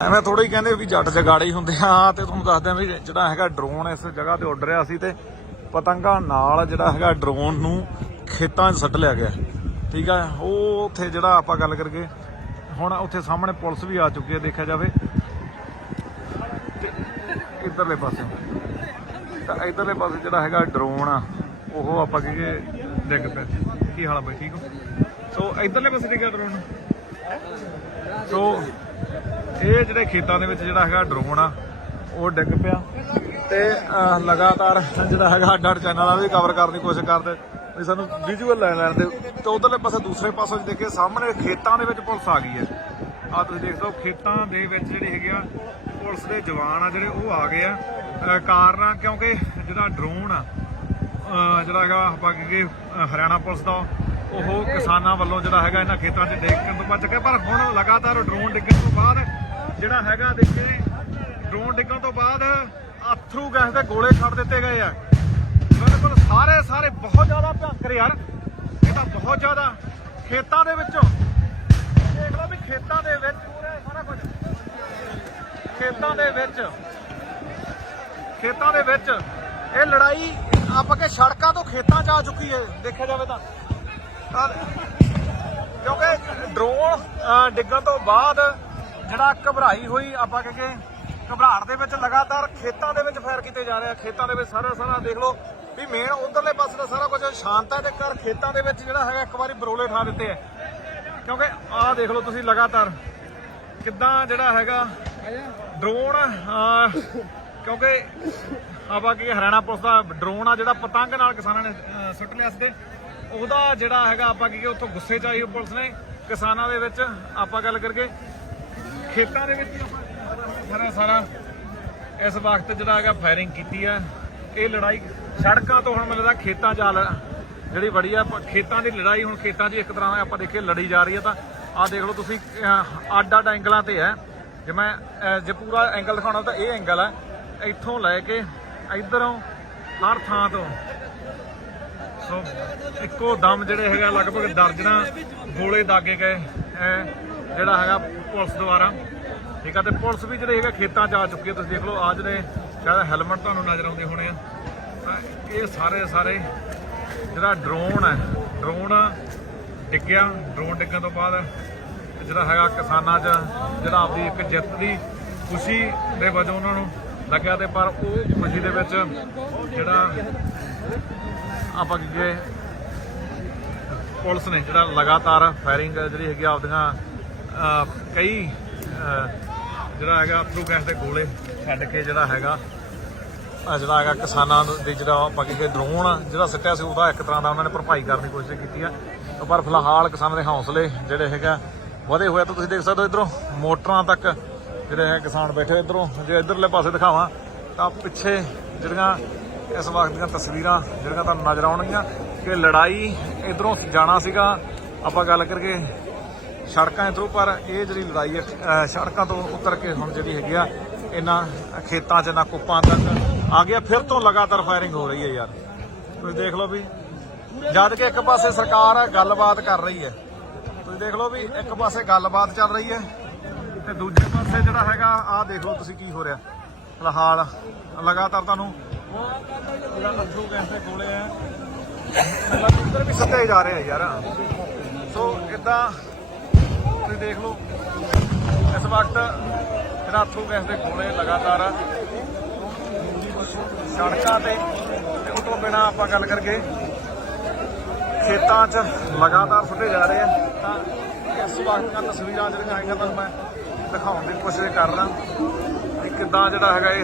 ਐਵੇਂ ਥੋੜਾ ਹੀ ਕਹਿੰਦੇ ਵੀ ਜੱਟ ਜਗਾੜੇ ਹੀ ਹੁੰਦੇ ਆ। ਤੇ ਤੁਹਾਨੂੰ ਦੱਸਦੇ ਆ ਵੀ ਜਿਹੜਾ ਹੈਗਾ ਡਰੋਨ ਇਸ ਜਗ੍ਹਾ ਤੇ ਉੱਡ ਰਿਹਾ ਸੀ ਤੇ ਪਤੰਗਾਂ ਨਾਲ ਜਿਹੜਾ ਹੈਗਾ ਡਰੋਨ ਨੂੰ ਖੇਤਾਂ 'ਚ ਸੱਟ ਲਿਆ ਗਿਆ। ਠੀਕ ਆ, ਉਹ ਉੱਥੇ ਜਿਹੜਾ ਆਪਾਂ ਗੱਲ ਕਰਕੇ ਹੁਣ ਉੱਥੇ ਸਾਹਮਣੇ ਪੁਲਿਸ ਵੀ ਆ ਚੁੱਕੀ ਹੈ ਦੇਖਿਆ ਜਾਵੇ। ਤੇ ਇਧਰਲੇ ਪਾਸੇ। ਤਾਂ ਇਧਰਲੇ ਪਾਸੇ ਜਿਹੜਾ ਹੈਗਾ ਡਰੋਨ ਆ, ਉਹ ਆਪਾਂ ਕੀ ਡਿੱਗ ਪਿਆ। ਕੀ ਹਾਲ ਆ ਬਈ, ਠੀਕ ਹੋ? ਸੋ ਇਧਰਲੇ ਪਾਸੇ ਡਿੱਗਿਆ ਡਰੋਨ ਸੋ ਇਹ ਜਿਹੜੇ ਖੇਤਾਂ ਦੇ ਵਿੱਚ ਜਿਹੜਾ ਹੈਗਾ ਡਰੋਨ ਆ, ਉਹ ਡਿੱਗ ਪਿਆ ਤੇ ਲਗਾਤਾਰ ਜਿਹੜਾ ਹੈਗਾ ਅੱਡ ਅੱਡ ਚੈਨਲਾਂ ਵੀ ਕਵਰ ਕਰਨ ਦੀ ਕੋਸ਼ਿਸ਼ ਕਰਦੇ। ਵੀ ਸਾਨੂੰ ਵਿਜ਼ੂਅਲ ਲੈ ਲੈਣ ਦੇ। ਤੇ ਉਧਰਲੇ ਪਾਸੇ, ਦੂਸਰੇ ਪਾਸੇ ਜੇ ਸਾਹਮਣੇ ਖੇਤਾਂ ਦੇ ਵਿੱਚ ਪੁਲਿਸ ਆ ਗਈ ਹੈ। ਆ ਤੁਸੀਂ ਦੇਖ ਲਓ ਖੇਤਾਂ ਦੇ ਵਿੱਚ ਜਿਹੜੀ ਹੈਗੇ ਆ, ਪੁਲਿਸ ਦੇ ਜਵਾਨ ਆ ਜਿਹੜੇ, ਉਹ ਆ ਗਏ ਆ। ਕਾਰਨ ਕਿਉਂਕਿ ਜਿਹੜਾ ਡਰੋਨ ਆ ਜਿਹੜਾ ਹੈਗਾ, ਆਪਾਂ ਹਰਿਆਣਾ ਪੁਲਿਸ ਦਾ ਉਹ ਕਿਸਾਨਾਂ ਵੱਲੋਂ ਜਿਹੜਾ ਹੈਗਾ ਇਹਨਾਂ ਖੇਤਾਂ 'ਚ ਡਿੱਗਣ ਤੋਂ ਬਚ ਗਿਆ ਪਰ ਹੁਣ ਲਗਾਤਾਰ ਡਰੋਨ ਡਿੱਗਣ ਤੋਂ ਬਾਅਦ ਜਿਹੜਾ ਹੈਗਾ ਦੇਖੇ ਡਰੋਨ ਡਿੱਗਣ ਤੋਂ ਬਾਅਦ ਅਥਰੂ ਗੈਸ ਦੇ ਗੋਲੇ ਛੱਡ ਦਿੱਤੇ ਗਏ ਆ। ਬਿਲਕੁਲ ਸਾਰੇ ਸਾਰੇ ਬਹੁਤ ਜ਼ਿਆਦਾ ਭਿਆਨਕ ਯਾਰ। ਇਹ ਤਾਂ ਬਹੁਤ ਜ਼ਿਆਦਾ ਖੇਤਾਂ ਦੇ ਵਿੱਚੋਂ। ਦੇਖ ਲਓ ਵੀ ਖੇਤਾਂ ਦੇ ਵਿੱਚ ਸਾਰਾ ਕੁਝ। ਖੇਤਾਂ ਦੇ ਵਿੱਚ। ਖੇਤਾਂ ਦੇ ਵਿੱਚ। ਇਹ ਲੜਾਈ ਆਪਾਂ ਕੇ ਸੜਕਾਂ ਤੋਂ ਖੇਤਾਂ 'ਚ ਆ ਚੁੱਕੀ ਹੈ, ਦੇਖਿਆ ਜਾਵੇ ਤਾਂ। ਕਿਉਂਕਿ ਡਰੋਨ ਡਿੱਗਣ ਤੋਂ ਬਾਅਦ ਜਿਹੜਾ ਘਬਰਾਈ ਹੋਈ ਆਪਾਂ ਕਹੇ ਘਬਰਾਹਟ ਦੇ ਵਿੱਚ ਲਗਾਤਾਰ ਖੇਤਾਂ ਦੇ ਵਿੱਚ ਫਾਇਰ ਕੀਤੇ ਜਾ ਰਹੇ ਆ। ਖੇਤਾਂ ਦੇ ਵਿੱਚ ਸਾਰਾ ਸਾਰਾ ਦੇਖ ਲਓ ਵੀ ਮੇਨ ਉਧਰਲੇ ਪਾਸੇ ਦਾ ਸਾਰਾ ਕੁਝ ਸ਼ਾਂਤ ਹੈ ਤੇ ਕਰ ਖੇਤਾਂ ਦੇ ਵਿੱਚ ਜਿਹੜਾ ਹੈਗਾ ਇੱਕ ਵਾਰੀ ਬਰੋਲੇ ਠਾ ਦਿੱਤੇ ਆ। ਕਿਉਂਕਿ ਆਹ ਦੇਖ ਲਓ ਤੁਸੀਂ ਲਗਾਤਾਰ ਕਿੱਦਾਂ ਜਿਹੜਾ ਹੈਗਾ ਡਰੋਨ ਅਹ, ਕਿਉਂਕਿ ਆਪਾਂ ਕੀ ਹਰਿਆਣਾ ਪੁਲਿਸ ਦਾ ਡਰੋਨ ਆ ਜਿਹੜਾ ਪਤੰਗ ਨਾਲ ਕਿਸਾਨਾਂ ਨੇ ਸੁੱਟ ਲਿਆ ਸੀ ਉਹਦਾ ਜਿਹੜਾ ਹੈਗਾ ਆਪਾਂ ਕੀ ਉੱਥੋਂ ਗੁੱਸੇ ਚ ਆਈ ਪੁਲਿਸ ਨੇ, ਕਿਸਾਨਾਂ ਦੇ ਵਿੱਚ ਆਪਾਂ ਗੱਲ ਕਰਕੇ। ਖੇਤਾਂ ਦੇ ਵਿੱਚ ਸਾਰਾ ਸਾਰਾ। ਇਸ ਵਕਤ ਜਿਹੜਾ ਹੈਗਾ ਫਾਇਰਿੰਗ ਕੀਤੀ ਆ। ਇਹ ਲੜਾਈ ਸੜਕਾਂ ਤੋਂ ਹੁਣ ਮੈਨੂੰ ਖੇਤਾਂ 'ਚ ਆ। ਜਿਹੜੀ ਬੜੀ ਆ ਖੇਤਾਂ ਦੀ ਲੜਾਈ, ਹੁਣ ਖੇਤਾਂ 'ਚ ਇੱਕ ਤਰ੍ਹਾਂ ਆਪਾਂ ਦੇਖੀਏ ਲੜੀ ਜਾ ਰਹੀ ਹੈ ਤਾਂ ਆਹ ਦੇਖ ਲਓ ਤੁਸੀਂ ਅੱਡ ਅੱਡ ਐਂਗਲਾਂ ਤੇ ਹੈ ਜੇ ਮੈਂ ਜੇ ਪੂਰਾ ਐਂਗਲ ਦਿਖਾਉਣਾ ਤਾਂ ਇਹ ਐਂਗਲ ਹੈ ਇੱਥੋਂ ਲੈ ਕੇ ਇਧਰੋਂ ਹਰ ਥਾਂ ਤੋਂ ਸੋ ਇੱਕੋ ਦਮ ਜਿਹੜੇ ਹੈਗਾ ਲਗਭਗ ਦਰਜਨਾਂ ਗੋਲੇ ਦਾਗੇ ਗਏ ਜਿਹੜਾ ਹੈਗਾ ਪੁਲਿਸ ਦੁਆਰਾ। ਠੀਕ ਆ, ਤੇ ਪੁਲਿਸ ਵੀ ਜਿਹੜੇ ਹੈਗਾ ਖੇਤਾਂ 'ਚ ਆ ਚੁੱਕੀ ਹੈ ਤੁਸੀਂ ਦੇਖ ਲਓ ਆ ਜਿਹੜੇ ਸ਼ਾਇਦ ਹੈਲਮਟ ਤੁਹਾਨੂੰ ਨਜ਼ਰ ਆਉਂਦੇ ਹੋਣੇ ਆ। ਤਾਂ ਇਹ ਸਾਰੇ ਸਾਰੇ ਜਿਹੜਾ ਡਰੋਨ ਹੈ ਡਰੋਨ ਡਿੱਗਿਆ ਡਰੋਨ ਡਿੱਗਣ ਤੋਂ ਬਾਅਦ ਜਿਹੜਾ ਹੈਗਾ ਕਿਸਾਨਾਂ 'ਚ, ਜਿਹੜਾ ਆਪਦੀ ਇੱਕ ਜਿੱਤ ਦੀ ਖੁਸ਼ੀ ਦੇ ਵਜੋਂ ਉਹਨਾਂ ਨੂੰ ਲੱਗਿਆ ਤੇ ਪਰ ਉਹ ਖੁਸ਼ੀ ਦੇ ਵਿੱਚ ਜਿਹੜਾ ਆਪਾਂ ਕਿ ਪੁਲਿਸ ਨੇ ਜਿਹੜਾ ਲਗਾਤਾਰ ਫਾਇਰਿੰਗ ਜਿਹੜੀ ਹੈਗੀ ਆ ਆਪਦੀਆਂ ਕਈ ਜਿਹੜਾ ਹੈਗਾ ਥਰੂ ਗੈਸ ਦੇ ਗੋਲੇ ਛੱਡ ਕੇ ਜਿਹੜਾ ਹੈਗਾ ਜਿਹੜਾ ਹੈਗਾ ਕਿਸਾਨਾਂ ਨੂੰ ਦੇ ਜਿਹੜਾ ਆਪਾਂ ਕਿ ਡਰੋਨ ਜਿਹੜਾ ਸਿੱਟਿਆ ਸੀ ਉਹਦਾ ਇੱਕ ਤਰ੍ਹਾਂ ਦਾ ਉਹਨਾਂ ਨੇ ਭਰਪਾਈ ਕਰਨ ਦੀ ਕੋਸ਼ਿਸ਼ ਕੀਤੀ ਆ। ਪਰ ਫਿਲਹਾਲ ਕਿਸਾਨਾਂ ਦੇ ਹੌਸਲੇ ਜਿਹੜੇ ਹੈਗਾ ਵਧੇ ਹੋਏ ਆ। ਤਾਂ ਤੁਸੀਂ ਦੇਖ ਸਕਦੇ ਹੋ ਇਧਰੋਂ ਮੋਟਰਾਂ ਤੱਕ ਜਿਹੜੇ ਹੈ ਕਿਸਾਨ ਬੈਠੇ ਇਧਰੋਂ, ਜੇ ਇਧਰਲੇ ਪਾਸੇ ਦਿਖਾਵਾਂ, ਤਾਂ ਪਿੱਛੇ ਜਿਹੜੀਆਂ ਇਸ ਵਕਤ ਦੀਆਂ ਤਸਵੀਰਾਂ, ਜਿਹੜੀਆਂ ਤੁਹਾਨੂੰ ਨਜ਼ਰ ਆਉਣਗੀਆਂ, ਕਿ ਲੜਾਈ ਇਧਰੋਂ ਜਾਣਾ ਸੀਗਾ, ਆਪਾਂ ਗੱਲ ਕਰਕੇ ਸੜਕਾਂ ਥਰੂ, ਪਰ ਇਹ ਜਿਹੜੀ ਲੜਾਈ ਹੈ ਸੜਕਾਂ ਤੋਂ ਉਤਰ ਕੇ ਹੁਣ ਜਿਹੜੀ ਹੈਗੀ ਆ, ਇਹਨਾਂ ਖੇਤਾਂ 'ਚ ਨਾ ਕੁੱਪਾਂ ਤੱਕ ਆ ਗਿਆ ਫਿਰ ਤੋਂ ਲਗਾਤਾਰ ਫਾਇਰਿੰਗ ਹੋ ਰਹੀ ਹੈ ਯਾਰ। ਤੁਸੀਂ ਦੇਖ ਲਓ ਵੀ, ਜਦ ਕਿ ਇੱਕ ਪਾਸੇ ਸਰਕਾਰ ਗੱਲਬਾਤ ਕਰ ਰਹੀ ਹੈ। ਤੁਸੀਂ ਦੇਖ ਲਓ ਵੀ, ਇੱਕ ਪਾਸੇ ਗੱਲਬਾਤ ਚੱਲ ਰਹੀ ਹੈ। ਤੇ ਦੂਜੇ ਪਾਸੇ ਜਿਹੜਾ ਹੈਗਾ, ਆਹ ਦੇਖ ਲਓ ਤੁਸੀਂ ਕੀ ਹੋ ਰਿਹਾ। ਫਿਲਹਾਲ ਲਗਾਤਾਰ ਤੁਹਾਨੂੰ ਜਿਹੜਾ ਅੱਥਰੂ ਗੈਸ ਦੇ ਗੋਲੇ ਆ ਉੱਧਰ ਵੀ ਸੱਤੇ ਜਾ ਰਹੇ ਆ ਯਾਰ। ਸੋ ਇਦਾਂ ਤੁਸੀਂ ਦੇਖ ਲਓ, ਇਸ ਵਕਤ ਜਿਹੜਾ ਅੱਥਰੂ ਗੈਸ ਦੇ ਗੋਲੇ ਲਗਾਤਾਰ ਸੜਕਾਂ ਤੇ ਤੇ ਉਹ ਤੋਂ ਬਿਨਾ ਆਪਾਂ ਗੱਲ ਕਰਕੇ ਖੇਤਾਂ 'ਚ ਲਗਾਤਾਰ ਸੁੱਟੇ ਜਾ ਰਹੇ ਆ। ਤਾਂ ਇਸ ਵਕਤ ਦੀਆਂ ਤਸਵੀਰਾਂ ਜਿਹੜੀਆਂ ਹੈਗੀਆਂ ਤੁਹਾਨੂੰ ਮੈਂ ਦਿਖਾਉਣ ਦੀ ਕੋਸ਼ਿਸ਼ ਕਰ ਰਿਹਾ ਕਿ ਕਿੱਦਾਂ ਜਿਹੜਾ ਹੈਗਾ ਇਹ